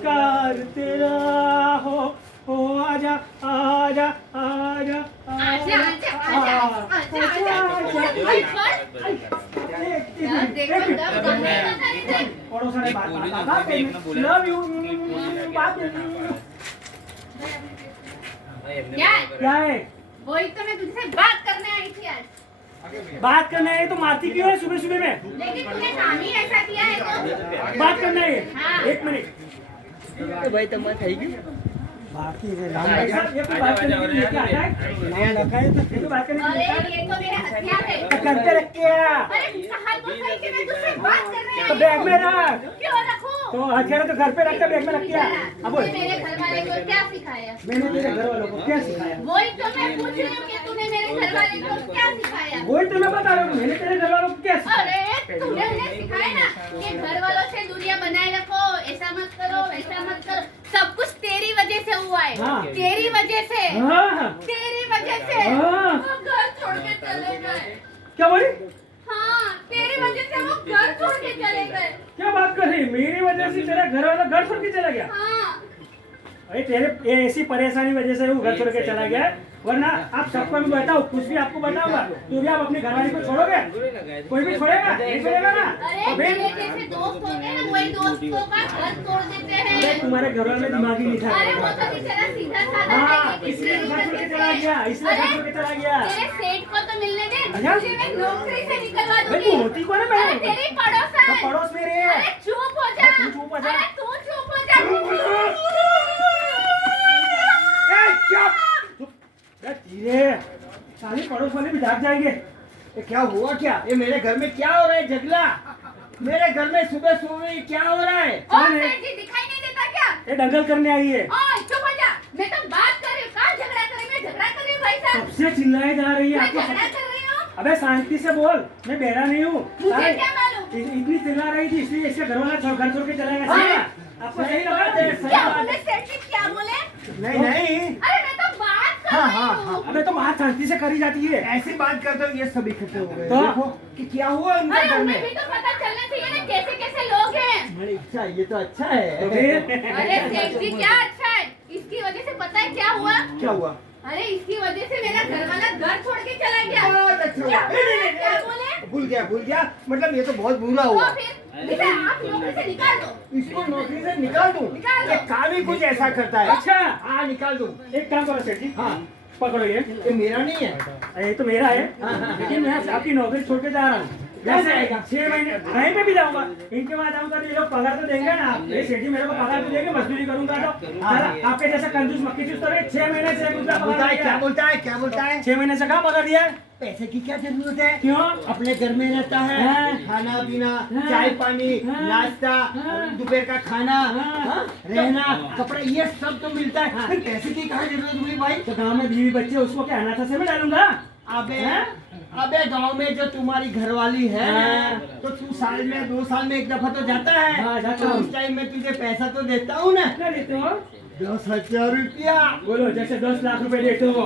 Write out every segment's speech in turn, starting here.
नमस्कार तेरा हो आजा आजा आजा आजा, आजा, आजा, आजा, आजा। देखो दब गंदे बताने से। पड़ोसन ने बात लव यू बात क्या है? वही तो मैं तुझसे बात करने आई थी आज। बात करना है तो मारती क्यों है सुबह सुबह में? लेकिन तूने काम ही ऐसा किया है तो। बात करना है हाँ। एक मिनट भाई तो मत है कि बाकी ये कोई बात करने के लिए क्या आता है? नाम रखा है तो ये तो बात करने के अरे लिए आता है। ये तो मेरे हथियार है। तो करते रख क्या? अरे कहा तो सही कि मैं तुझसे बात करने तो आई बैग में हूँ। रख। क्यों रखूं? तो हथियार तो घर पे रखते बैग में रख क्या? अब बोल। तूने मेरे घर वाले को क्या सिखाया? मैंने तेरे घर वालों को क्या सिखाया? वही तो मैं पूछ रही हूँ कि तूने मेरे घर वाले को क्या सिखाया? वही तो मैं बता रहा हूँ मैंने तेरे घर वालों को क्या सिखाया? अरे तूने उन्हें सिखाया ना कि घर वालों से दूरियां बनाए रखो, ऐसा मत करो, वैसा मत करो। सब कुछ तेरी वजह से हुआ है। हाँ। तेरी वजह से। हाँ। तेरी वजह से। हाँ। वो घर छोड़ के चले गए। क्या बोली? हाँ, तेरी वजह से वो घर छोड़ के चले गए। क्या बात कर रही? मेरी वजह से तेरा घर वाला घर छोड़ के चला गया? हाँ। अरे तेरे ये ऐसी परेशानी वजह से वो घर छोड़ के चला गया है। वरना आप सबको भी बताओ कुछ भी आपको बताऊंगा तो भी आप अपने घर वाले को छोड़ोगे? कोई भी छोड़ेगा? नहीं छोड़ेगा ना? अरे तो फिर मेरे जैसे दोस्त होते हैं ना, वही दोस्तों का घर तोड़ देते अरे हैं। तुम्हारे घर वाले में दिमाग ही नहीं था। अरे वो तो बेचारा सीधा साधा हाँ है, लेकिन इसलिए तेरी घर छोड़ के वजह चला से। गया इसलिए घर छोड़ के चला गया। तेरे सेठ को तो मिलने दे। अच्छा? तुझे मैं नौकरी से निकलवा भाई दूंगी। तू होती कौन है मैं? अरे तेरी पड़ोस सब है। पड़ोस में रहे अरे चुप हो जा। तू चुप हो जा। अरे तू चुप हो जा। धीरे साली पड़ोस वाले भी जाग जाएंगे। ये क्या हुआ क्या? ये मेरे घर में क्या हो रहा है? झगड़ा मेरे घर में सुबह सुबह क्या हो रहा है? और सेठ जी दिखाई नहीं देता क्या? ये दंगल करने आई है। ओए चुप हो जा। मैं तो बात कर रही हूँ। कहाँ झगड़ा कर रही हूँ? मैं झगड़ा कर रही हूँ भाई साहब। सबसे चिल्लाए जा रही है मैं आपको। झगड़ा कर रही हूँ। अबे शांति से बोल मैं बहरा नहीं हूँ। मुझे साले, क्या मालूम? इतनी चिल्ला रही थी इसलिए इसका घर वाला घर छोड़ के चला गया। सही है? आपको सही लगा? क्या बोले सेठ जी? क्या बोले? नहीं नहीं, अरे मैं तो बात कर हाँ, रही हाँ, हूँ। अबे तो बात शांति से करी जाती है। ऐसी बात करते हो ये सब इकट्ठे हो गए। तो? देखो कि क्या हुआ उनके अरे घर उन्हें भी में। तो पता चलना चाहिए ना कैसे कैसे लोग हैं। बड़ी अच्छा, ये तो अच्छा तो है। फिर अरे सेठ जी क्या अच्छा है? इसकी वजह से पता है क्या हुआ? क्या हुआ? अरे इसकी वजह से मेरा घर वाला घर छोड़ के चला गया। बहुत अच्छा क्या हुआ। बोले? क्या बोले? भूल गया मतलब ये तो बहुत बुरा तो हुआ। फिर इसे आप नौकरी से निकाल दो। इसको नौकरी से निकाल दूं? निकाल दो। ये काम ही कुछ ऐसा करता है। अच्छा हाँ निकाल दूं। एक काम करो सेठ जी। हाँ पकड़ो ये ये मेरा नहीं है। ये तो मेरा है हाँ, हाँ, लेकिन मैं आपकी नौकरी छोड़ के जा रहा हूँ। कैसे जैसे आएगा? 6 महीने कहीं पे भी जाऊंगा इनके वहाँ जाऊंगा तो ये लोग पगार तो देंगे ना। ये सेठ जी मेरे को पगार तो देंगे मजदूरी करूंगा तो साला आपके जैसा कंजूस मक्खी चूस तो नहीं 6 महीने से 1 रुपया पगार बोलता है क्या दिया। बोलता है क्या बोलता है? 6 महीने से कहाँ पगार दिया? पैसे की क्या जरूरत है? क्यों? अपने घर में रहता है, हाँ। खाना पीना, हाँ। चाय पानी, हाँ। नाश्ता, हाँ। दोपहर का खाना, हाँ। हाँ, रहना, कपड़ा, ये सब तो मिलता है। हाँ। फिर पैसे की कहाँ जरूरत हुई भाई? तो गाँव में बीवी बच्चे उसको क्या अनाथ आश्रम में डालूंगा? अबे हाँ? अबे गांव में जो तुम्हारी घरवाली है हाँ। तो तू साल में 2 साल में एक दफा तो जाता है। हाँ, जाता तो हूँ। उस टाइम में तुझे पैसा तो देता हूँ ना। कितना देते हो? 10,000 रुपया। बोलो जैसे 10 लाख रुपए देते हो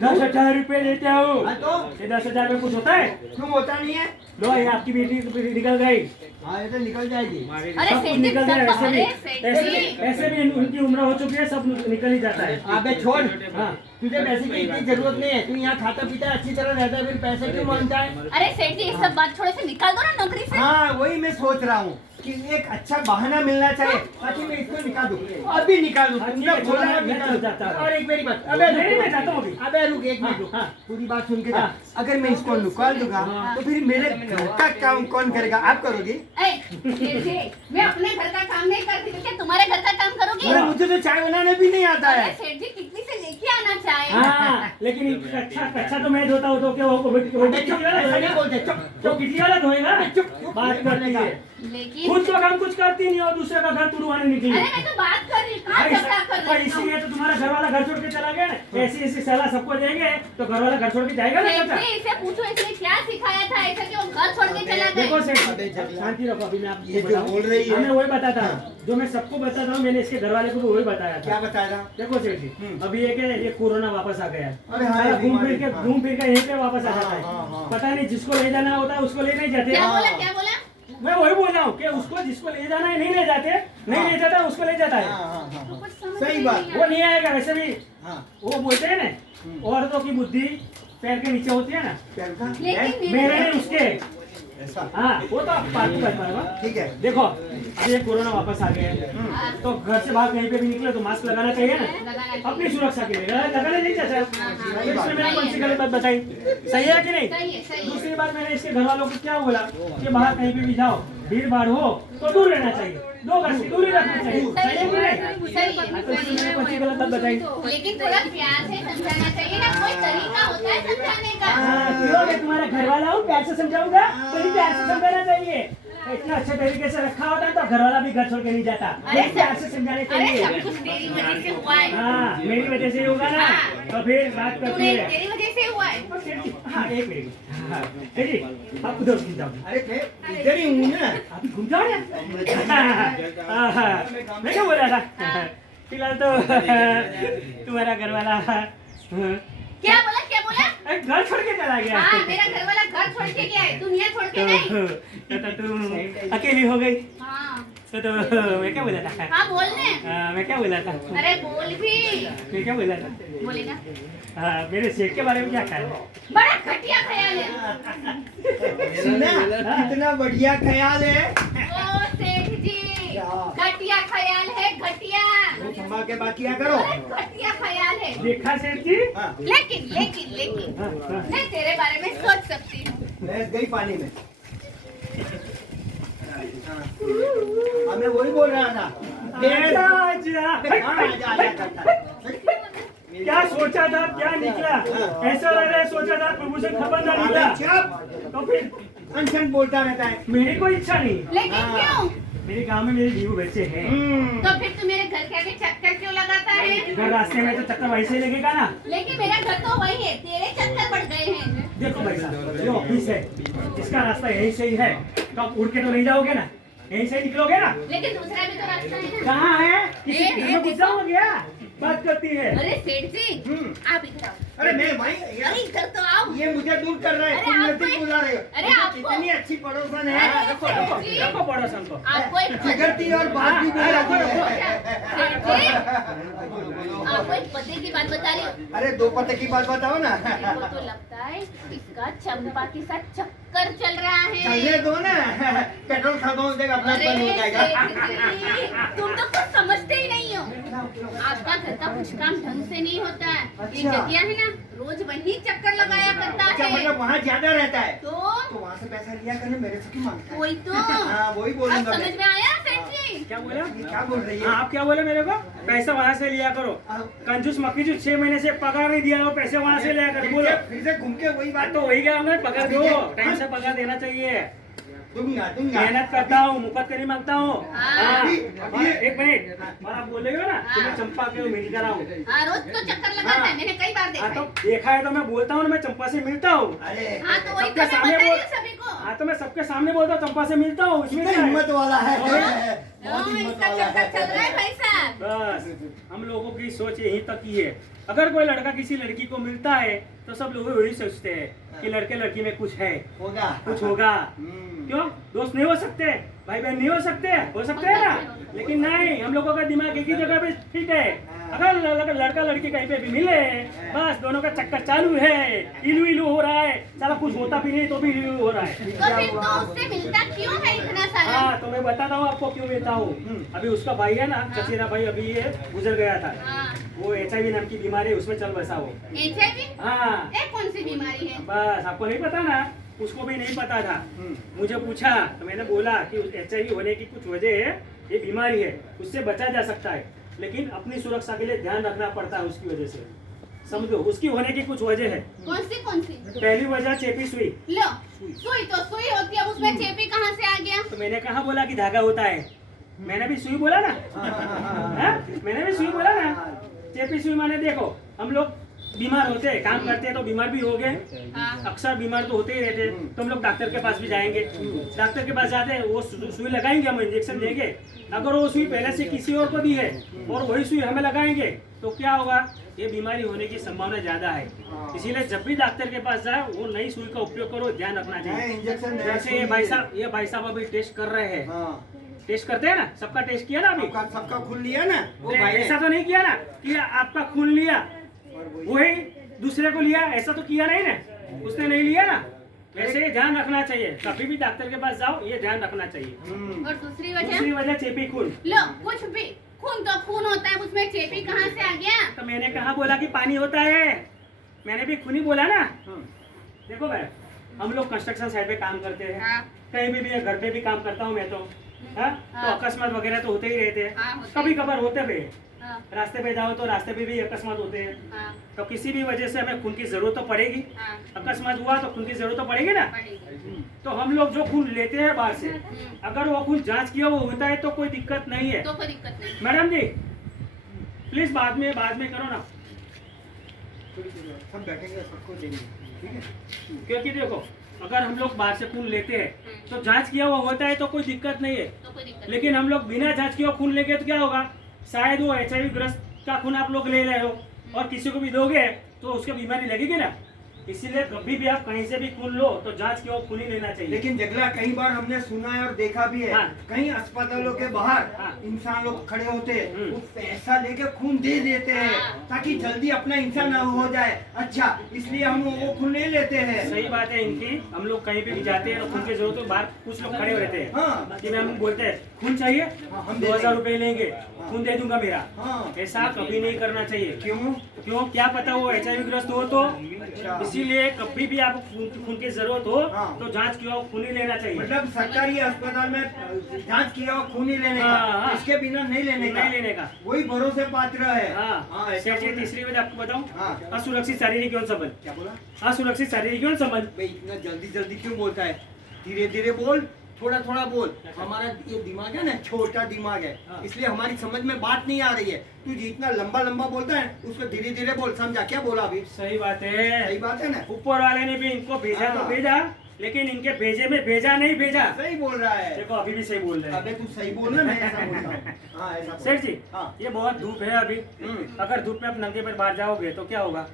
10,000 रुपए देते हो। हाँ तो ये 10,000 में कुछ होता है? क्यों होता नहीं है? लो ये आपकी बेटी निकल गई। हाँ ये तो निकल जाएगी। अरे सब कुछ सेठ जी निकल जाए सब ऐसे भी अरे सेठ जी ऐसे भी उनकी उम्र हो चुकी है सब निकल ही जाता है। अबे छोड़, हाँ तुझे पैसे की इतनी जरूरत नहीं है। तू यहाँ खाता पीता है, अच्छी तरह रहता है, फिर पैसे क्यों मांगता है? अरे सेठ जी ये सब बात छोड़े से निकाल दो ना नौकरी से। हाँ वही मैं सोच रहा हूँ कि एक अच्छा बहाना मिलना चाहिए ताकि मैं इसको निकाल दूँ। अभी निकाल दूँ। हाँ, तुमने ठीक है, बोला है चलो, मैं निकाल चल दूँ। जाता हूँ। और एक मेरी बात, अबे नहीं, रुक, मैं जाता हूँ अभी। अबे रुक एक हाँ, मिनट रुक। हाँ। पूरी बात सुन के जा। हाँ। अगर मैं इसको निकाल दूंगा हाँ। तो फिर मेरे घर का काम कौन करेगा? आप करोगी? ए, सेठ जी मैं अपने घर का काम नहीं करती तो क्या तुम्हारे घर का काम करोगी? अरे मुझे तो चाय बनाने भी नहीं आता अरे है। सेठ जी कितनी से लेके आना चाहिए। हाँ लेकिन अच्छा तो मैं धोता हूँ तो क्या वो अबे चुप, ऐसा नहीं बोलते, चुप तो कितनी वाला धोएगा? चुप, चुप, बात करने का लेकिन खुद तो काम कुछ करती नहीं और दूसरे का घर तुड़वाने निकली। अरे मैं तो बात कर रही हूँ कहाँ झगड़ा कर पर रही हूँ। इसीलिए तो तुम्हारा घर वाला घर छोड़ के चला गया ना। ऐसी ऐसी सलाह सबको देंगे तो घर वाला घर छोड़ के जाएगा ना सेठ चाचा। जी इसे पूछो इसने क्या सिखाया था ऐसा कि वो घर छोड़ के चला देखो गया। सेठ शांति रखो अभी मैं आपको ये जो बताऊं। बोल रही है। हाँ, मैं वही बताता हूँ जो मैं सबको बताता हूँ। मैंने इसके घर वाले को भी वही बताया क्या था। बताएगा? देखो सेठ जी अभी ये कोरोना वापस आ गया है। अरे हाँ, साला ये बीमारी, हाँ। घूम फिर के यहीं पे वापस आ हाँ, जाता हाँ, है। हाँ। पता नहीं जिसको ले जाना होता है उसको ले नहीं जाते। क्या बोला क्या बोला? मैं वही बोल रहा हूँ कि उसको जिसको ले जाना है नहीं ले जाते, नहीं ले जाता उसको ले जाता है। तो कुछ समझ सही नहीं बात। आ वो नहीं आएगा वैसे भी। हाँ वो बोलते हैं ना औरतों की बुद्धि पैर के नीचे होती है ना, पैर का लेकिन मेरे नहीं उसके। ऐसा हाँ वो तो आप पालतू बता रहे हो। ठीक है। देखो अभी ये कोरोना वापस आ गया है, तो घर से बाहर कहीं पे भी निकले तो मास्क लगाना चाहिए ना, अपनी सुरक्षा के लिए लगाना नहीं चाहता। इसमें मैंने कौन सी गलत बात बताई, सही है कि नहीं? सही है, सही है। दूसरी बात मैंने इसके घर वालों को क्या बोला कि बाहर कहीं पे भी जाओ भीड़ भाड़ हो तो दूर रहना चाहिए, 2 गज की दूरी रखनी चाहिए, सही है कि नहीं? सही तो इसमें मैंने कौन सी गलत बात बताई? लेकिन थोड़ा प्यार से समझाना चाहिए ना, कोई तरीका होता है समझाने का। क्यों मैं तुम्हारा घर वाला हूँ, प्यार से समझाऊंगा, कोई प्यार से समझाना चाहिए। इतना अच्छे तरीके से रखा होता है तो घर वाला भी घर छोड़ के नहीं जाता, अरे प्यार से समझाने के अरे लिए। सब कुछ तेरी वजह से हुआ है। हाँ मेरी वजह से ही होगा ना, हाँ। तो फिर बात करती तूने है। तेरी वजह से हुआ है। हाँ एक मिनट, हाँ जी आप उधर घूम जाओ, अरे मैं इधर ही हूँ ना। आप घूम जाओ ना। मैं क्या बोल रहा था, फिलहाल तो तुम्हारा घर वाला क्या बोला, क्या बोला? घर छोड़ के चला गया। हाँ मेरा घर वाला घर छोड़ के गया है, दुनिया छोड़ के नहीं। तो तुम अकेली हो गई, हाँ तो मैं क्या बोला था? हाँ बोलने। मैं क्या बोला था? अरे बोल भी। मैं क्या बोला था? बोलेगा। मेरे सेठ के बारे में क्या ख्याल है? बड़ा घटिया ख्याल है। सुना कितना बढ़िया ख्याल है। ओ सेठ जी, घटिया ख्याल है, घटिया। संभाल के बात किया करो। अरे घटिया ख्याल है। देखा सेठ जी? हाँ, लेकिन मैं तेरे बारे में सोच सकती हूँ। भैंस गई पानी में। हाँ, मैं वही बोल रहा था। क्या सोचा था, क्या निकला? ऐसा लग रहा है सोचा था प्रभूषण खबरदार निकला, तो फिर अनशन बोलता रहता है। मेरी कोई इच्छा नहीं। लेकिन क्यों? मेरे गांव में मेरे जीव बच्चे हैं, तो फिर तू मेरे घर के आगे चक्कर क्यों लगाता है? घर रास्ते में तो चक्कर वैसे ही लगेगा ना। लेकिन मेरा घर तो वही है, तेरे चक्कर पड़ गए हैं। देखो भाई साहब, ये ऑफिस है, इसका रास्ता यहीं से ही है, तो आप उड़ के तो नहीं जाओगे ना, यहीं से ही निकलोगे ना। लेकिन दूसरा भी तो रास्ता है ना। कहाँ है? किसी घर में घुस जाऊंगा क्या? बात करती है। अरे सेठ जी, आप इधर आओ। अरे मैं भाई अरे इधर तो आओ। ये मुझे दूर कर रहा है। अरे तुम आपको नजदीक एक- बुला रहे हो। अरे मुझे आपको- कितनी अच्छी पड़ोसन अरे है। रखो रखो रखो पड़ोसन को। आपको एक जिगरती और बात भी हाँ, बोला रखो, सेठ जी, आपको एक पते की बात बता रही हूँ। अरे 2 पते की बात बताओ ना। मेरे को तो लगता है इसका चंपा के साथ चक्कर चल रहा है। चलने दो ना। पेट्रोल खत्म हो जाएगा, अपना अरे बंद हो जाएगा। सेठ जी, तुम तो कुछ समझते ही नहीं हो। आपका घर का कुछ काम ढंग से नहीं होता है। ये अच्छा। जगिया है ना, रोज वही चक्कर लगाया करता अच्छा है। मतलब वहाँ ज्यादा रहता है तो तो वहाँ से पैसा लिया करने मेरे से क्यों मांगता है? वही तो। हाँ वही अब बोलूंगा समझ मैं। में आया सेठ जी? क्या बोला? ये क्या बोल रही है? हाँ, आप क्या बोले मेरे को? पैसा वहाँ से लिया करो। कंजूस मक्खी जो 6 महीने से पगार नहीं दिया वो पैसे वहाँ से लिया करो। बोलो फिर से घूम के वही बात। तो वही क्या पगार दो, टाइम से पगार देना चाहिए। दूंगा मेहनत करता हूँ, मुफ्त का नहीं मांगता हूँ। हाँ। हाँ, अभी- और एक मिनट, और आप बोल रहे हो ना कि मैं चंपा के मिल कर आऊँ। हाँ रोज तो चक्कर लगाता है, मैंने कई बार देखा हाँ तो है। देखा है तो मैं बोलता हूँ ना, मैं चंपा से मिलता हूँ। अरे हाँ तो वही सबके तो मैं सामने बता रही बोल- हूँ सभी को। हाँ तो मैं सबके सामने बोलता हूँ चंपा से मिलता हूँ, इसमें कितना क्या है? हिम्मत वाला है। हाँ, बहुत हिम्मत इसका वाला चक्कर चल रहा है भाई साहब। बस हम लोगों की सोच यहीं तक ही है। अगर कोई लड़का किसी लड़की को मिलता है तो सब लोग वही सोचते हैं कि लड़के लड़की में कुछ है, होगा कुछ होगा। क्यों? दोस्त नहीं हो सकते, भाई बहन नहीं हो सकते हैं ना? लेकिन नहीं, हम लोगों का दिमाग एक ही जगह पे ठीक है। अगर लड़का लड़की कहीं पे भी मिले, बस दोनों का चक्कर चालू है, इलू इलू हो रहा है, साला कुछ होता भी नहीं तो भी इलू हो रहा है। तो फिर तो उससे मिलता क्यों है इतना सारा? हाँ तो मैं बताता हूँ आपको क्यों मिलता हूँ। अभी उसका भाई है ना, चचेरा भाई, अभी ये गुजर गया था। हाँ, वो HIV नाम की बीमारी है, उसमें चल बसा वो। HIV? हाँ ये कौन सी बीमारी है? बस आपको नहीं पता ना, उसको भी नहीं पता था। मुझे पूछा तो मैंने बोला कि HIV होने की कुछ वजह है, ये बीमारी है, उससे बचा जा सकता है, लेकिन अपनी सुरक्षा के लिए ध्यान रखना पड़ता है उसकी वजह से। समझो उसकी होने की कुछ वजह है। कौन सी? पहली वजह चेपी सुई। लो, सुई तो सुई होती है, उसमें चेपी कहाँ से आ गया? तो मैंने कहाँ बोला कि धागा होता है, मैंने भी सुई बोला ना। हाँ? मैंने भी सुई बोला ना। चेपी सुई माने देखो, हम लोग बीमार होते हैं, काम करते हैं तो बीमार भी हो गए, हाँ अक्सर बीमार तो होते ही रहते हैं, तो हम लोग डॉक्टर के पास भी जाएंगे, डॉक्टर के पास जाते हैं, वो सुई लगाएंगे, हम इंजेक्शन देंगे। अगर वो सुई पहले से किसी और को दी है और वही सुई हमें लगाएंगे तो क्या होगा, ये बीमारी होने की संभावना ज्यादा है। इसीलिए जब भी डॉक्टर के पास जाए वो नई सुई का उपयोग करो, ध्यान रखना चाहिए। इंजेक्शन जैसे ये भाई साहब अभी टेस्ट कर रहे हैं, टेस्ट करते हैं ना, सबका टेस्ट किया ना अभी, सबका खुल लिया ना वो भाई ऐसा तो नहीं किया ना कि आपका खून लिया वही दूसरे को लिया, ऐसा तो किया नहीं ना, उसने नहीं लिया ना। वैसे ये ध्यान रखना चाहिए, कभी भी डॉक्टर के पास जाओ ये ध्यान रखना चाहिए। और दूसरी दूसरी वजह चेपी खून। लो कुछ भी खून तो खून होता है, उसमें चेपी कहाँ से आ गया? तो मैंने कहा बोला कि पानी होता है, मैंने भी खून ही बोला ना। देखो भाई, हम लोग कंस्ट्रक्शन साइट पे काम करते हैं, हाँ। कहीं भी घर पे भी काम करता हूँ मैं तो, हाँ? तो हाँ। अकस्मात वगैरह तो होते ही रहते हैं, हाँ, होते कभी हैं। कभार होते भी। हाँ, रास्ते पे जाओ तो रास्ते पे भी अकस्मात होते हैं, हाँ, तो किसी भी वजह से हमें खून की जरूरत तो पड़ेगी। हाँ, अकस्मात हुआ तो खून की जरूरत तो पड़ेगी ना। पड़ेगी। तो हम लोग जो खून लेते हैं बाहर से, अगर वो खून जांच किया वो होता है तो कोई दिक्कत नहीं है। तो कोई दिक्कत नहीं। मैडम जी प्लीज बाद में करो ना, सब बैठेंगे, सबको देंगे, ठीक है। क्योंकि देखो अगर हम लोग बाहर से खून लेते हैं तो जांच किया हुआ होता है तो कोई दिक्कत नहीं है, तो कोई दिक्कत लेकिन हम लोग बिना जांच किए हुआ खून लेंगे तो क्या होगा, शायद वो HIV ग्रस्त का खून आप लोग ले रहे हो और किसी को भी दोगे तो उसको बीमारी लगेगी ना। इसीलिए कभी भी आप कहीं से भी खून लो तो जांच किया हुआ खून ही लेना चाहिए। लेकिन जगला कई बार हमने सुना है और देखा भी है, हाँ। कहीं अस्पतालों के बाहर हाँ। इंसान लोग खड़े होते हैं, हम्म। वो पैसा लेके खून दे देते हैं हाँ। ताकि जल्दी अपना इंसान हो जाए। अच्छा, इसलिए हम वो खून नहीं लेते हैं। सही बात है इनकी, हम लोग कहीं पे भी जाते हैं तो खून की जरूरत हो, बाहर कुछ लोग खड़े रहते हैं, हाँ। कि हम बोलते हैं खून चाहिए, हाँ, हम दे 2000 देंगे। रुपए लेंगे, खून दे दूंगा मेरा। हाँ। ऐसा कभी नहीं करना चाहिए। क्यों? क्यों, क्या पता वो HIV ग्रस्त हो तो। अच्छा। इसीलिए कभी भी आपको खून की जरूरत हो हाँ। तो जांच किया हुआ खून ही लेना चाहिए। मतलब सरकारी अस्पताल में जांच किया और खून ही लेने हाँ, का, हाँ। इसके बिना नहीं लेने का, नहीं लेने का। वही भरोसे पात्र है। हाँ, ऐसा सेठ जी, बोलना। तीसरी वजह आपको बताऊं, हाँ। असुरक्षित शारीरिक यौन संबंध। क्या बोला? असुरक्षित शारीरिक यौन संबंध। भाई इतना जल्दी जल्दी क्यों बोलता है? धीरे धीरे बोल, थोड़ा थोड़ा बोल। हमारा ये दिमाग है ना, छोटा दिमाग है, हाँ। इसलिए हमारी समझ में बात नहीं आ रही है। तू जितना लंबा लंबा बोलता है उसको धीरे धीरे बोल। समझा? क्या बोला अभी? सही बात है, सही बात है ना? ऊपर वाले ने भी इनको भेजा तो हाँ। भेजा, लेकिन इनके भेजे में भेजा नहीं भेजा। सही बोल रहा है। देखो अभी भी सही बोल रहे अबे हैं। तू सही बोल ना, मैं ऐसा बोलता हूँ। हाँ, ऐसा बोल। सेठ जी, हाँ। ये बहुत धूप है अभी, अगर धूप में आप नंगे पर बाहर जाओगे तो क्या होगा?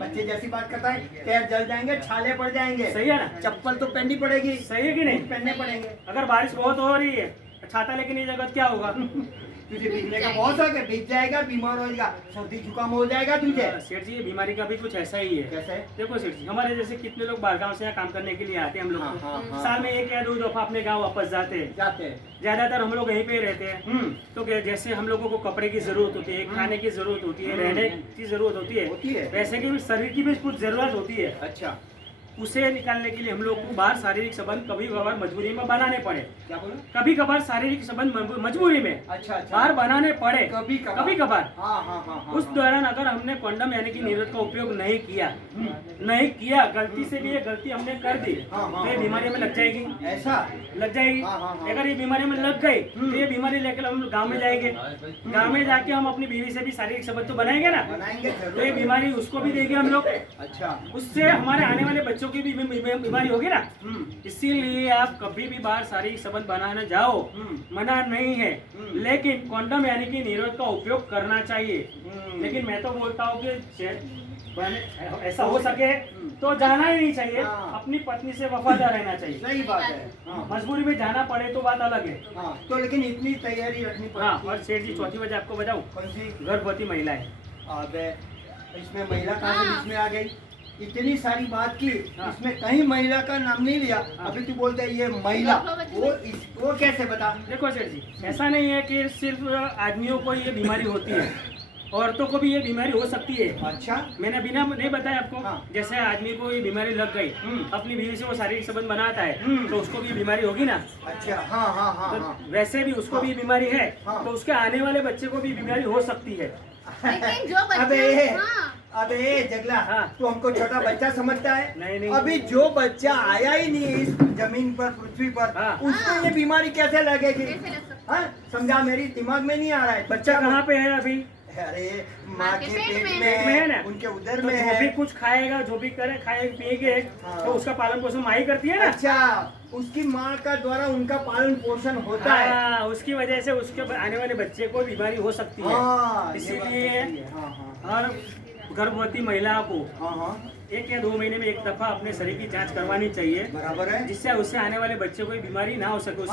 बच्चे जैसी बात करता है, पैर जल जाएंगे, छाले पड़ जाएंगे। सही है ना? चप्पल तो पहननी पड़ेगी, सही है कि नहीं? बूट पहनने पड़ेंगे। अगर बारिश बहुत हो रही है छाता लेके नहीं जाएगा तो क्या होगा? तुझे भीगने का बहुत शौक है, भीग जाएगा, बीमार हो जाएगा, सर्दी जुकाम हो जाएगा तुझे। सेठ जी, ये बीमारी का भी कुछ ऐसा ही है। कैसे? देखो सेठ जी, हमारे जैसे कितने लोग बाहर गांव से यहाँ काम करने के लिए आते हैं, हम लोग हाँ, को। हाँ, हाँ। साल में 1 या 2 दफा अपने गांव वापस जाते हैं। जाते हैं। ज्यादातर हम लोग यहीं पे ही रहते हैं। तो जैसे हम लोगों को कपड़े की जरूरत होती है, खाने की जरूरत होती है, रहने की जरूरत होती है, वैसे की भी शरीर की भी कुछ जरूरत होती है। अच्छा, उसे निकालने के लिए हम लोग को बाहर शारीरिक संबंध कभी कभार मजबूरी में बनाने पड़े। क्या बोला? कभी कभार शारीरिक संबंध मजबूरी में अच्छा, अच्छा। बाहर बनाने पड़े। कभी कभी कभार हाँ, हाँ, हाँ, हाँ, उस हाँ। दौरान अगर हमने कंडम यानी कि निरोध का उपयोग नहीं किया, गलती से भी ये गलती हमने कर दी हाँ, हाँ, तो ये बीमारी में लग जाएगी। ऐसा? लग जाएगी। हाँ, हाँ, हाँ। अगर ये बीमारी में लग गई तो ये बीमारी लेकर हम गांव में जाएंगे, गांव में जाके हम अपनी बीवी से भी शारीरिक संबंध तो बनाएंगे ना, बनाएंगे तो ये जरूर। बीमारी उसको भी देंगे हम लोग, अच्छा। उससे हमारे आने वाले बच्चों की भी बीमारी होगी ना। इसीलिए आप कभी भी बाहर शारीरिक संबंध बनाने जाओ, मना नहीं है, लेकिन कंडम यानी कि निरोध का उपयोग करना चाहिए। लेकिन मैं तो बोलता हूँ कि ऐसा हो सके तो जाना ही नहीं चाहिए, हाँ। अपनी पत्नी से वफादार रहना चाहिए। सही बात है। हाँ, मजबूरी में जाना पड़े तो बात अलग है। हाँ, तो लेकिन इतनी तैयारी रखनी हाँ, पड़ती और सेठ जी चौथी वजह आपको बताऊं, कौन सी? गर्भवती महिलाएं। अबे इसमें महिला कहाँ से हाँ। इसमें आ गई? इतनी सारी बात की, हाँ। इसमें कहीं महिला का नाम नहीं लिया। हाँ। अभी तू बोलते है ये महिला, गर्भवती वो कैसे बता? देखो सेठ जी, ऐसा नहीं है कि सिर्फ आदमियों को ये बीमारी होती है, औरतों को भी ये बीमारी हो सकती है। अच्छा। मैंने बिना नहीं बताया आपको। हाँ। जैसे आदमी को ये बीमारी लग गई, अपनी बीवी से वो शारीरिक संबंध बनाता है, तो उसको भी बीमारी होगी ना। अच्छा, हाँ, हाँ, हाँ, तो हाँ। वैसे भी उसको भी बीमारी है, हाँ। तो उसके आने वाले बच्चे को भी बीमारी हो सकती है। लेकिन जो अबे बच्चे हाँ, अबे जगला, हाँ। तू हमको छोटा बच्चा समझता है? नहीं। अभी जो बच्चा आया ही नहीं इस जमीन पर, पृथ्वी पर, हाँ। उसको ये बीमारी कैसे लगेगी? कैसे लग सकता हाँ, समझा? मेरी दिमाग में नहीं आ रहा है। बच्चा कहाँ पे है अभी? अरे माँ माँ के के पेट पेट में पेट में है ना? में उनके उदर तो में जो भी है। कुछ खाएगा, जो भी करे, खाए पिएगे, हाँ। तो उसका पालन पोषण माँ ही करती है ना। अच्छा, उसकी माँ का द्वारा उनका पालन पोषण होता है। हाँ, उसकी वजह से उसके आने वाले बच्चे को बीमारी हो सकती है। हाँ, ये बात तो इसीलिए सही है। हाँ हाँ हर गर्भवती महिला को हाँ हाँ 1 या 2 महीने में एक दफा अपने शरीर की जांच करवानी चाहिए, बराबर है। जिससे उससे आने वाले बच्चे को कोई बीमारी ना हो सके।